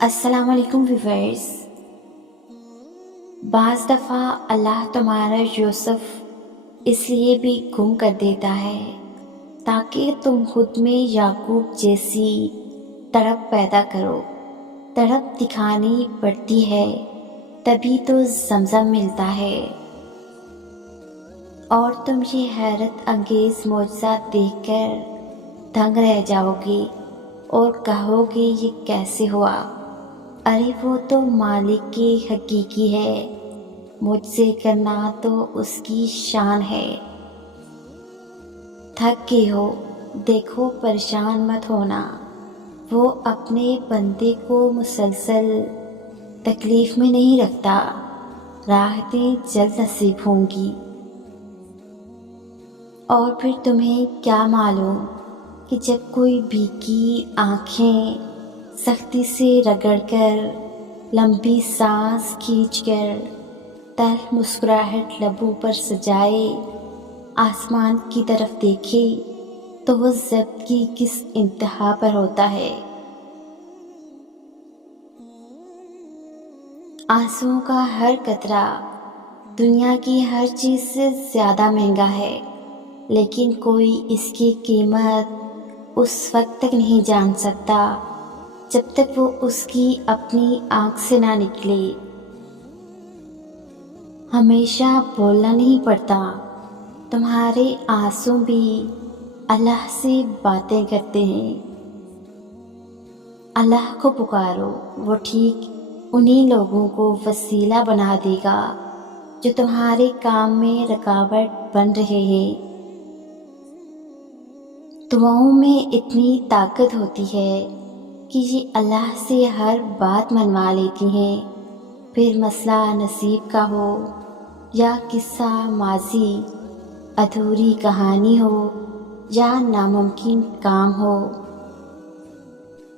السلام علیکم ویورز۔ بعض دفعہ اللہ تمہارا یوسف اس لیے بھی گم کر دیتا ہے تاکہ تم خود میں یعقوب جیسی تڑپ پیدا کرو۔ تڑپ دکھانی پڑتی ہے، تبھی تو زمزم ملتا ہے، اور تم یہ حیرت انگیز معجزہ دیکھ کر دنگ رہ جاؤ گے اور کہو گے یہ کیسے ہوا؟ ارے وہ تو مالک کی حقیقی ہے، معجزے کرنا تو اس کی شان ہے۔ تھک گئے ہو؟ دیکھو پریشان مت ہونا، وہ اپنے بندے کو مسلسل تکلیف میں نہیں رکھتا، راحتیں جلد نصیب ہوں گی۔ اور پھر تمہیں کیا معلوم کہ جب کوئی بھیگی آنکھیں سختی سے رگڑ کر، لمبی سانس کھینچ کر، تلخ مسکراہٹ لبوں پر سجائے آسمان کی طرف دیکھے تو وہ ضبط کی کس انتہا پر ہوتا ہے۔ آنسوؤں کا ہر قطرہ دنیا کی ہر چیز سے زیادہ مہنگا ہے، لیکن کوئی اس کی قیمت اس وقت تک نہیں جان سکتا جب تک وہ اس کی اپنی آنکھ سے نہ نکلے۔ ہمیشہ بولنا نہیں پڑتا، تمہارے آنسو بھی اللہ سے باتیں کرتے ہیں۔ اللہ کو پکارو، وہ ٹھیک انہی لوگوں کو وسیلہ بنا دے گا جو تمہارے کام میں رکاوٹ بن رہے ہیں۔ دعاؤں میں اتنی طاقت ہوتی ہے کہ یہ اللہ سے ہر بات منوا لیتی ہیں، پھر مسئلہ نصیب کا ہو یا قصہ ماضی، ادھوری کہانی ہو یا ناممکن کام ہو۔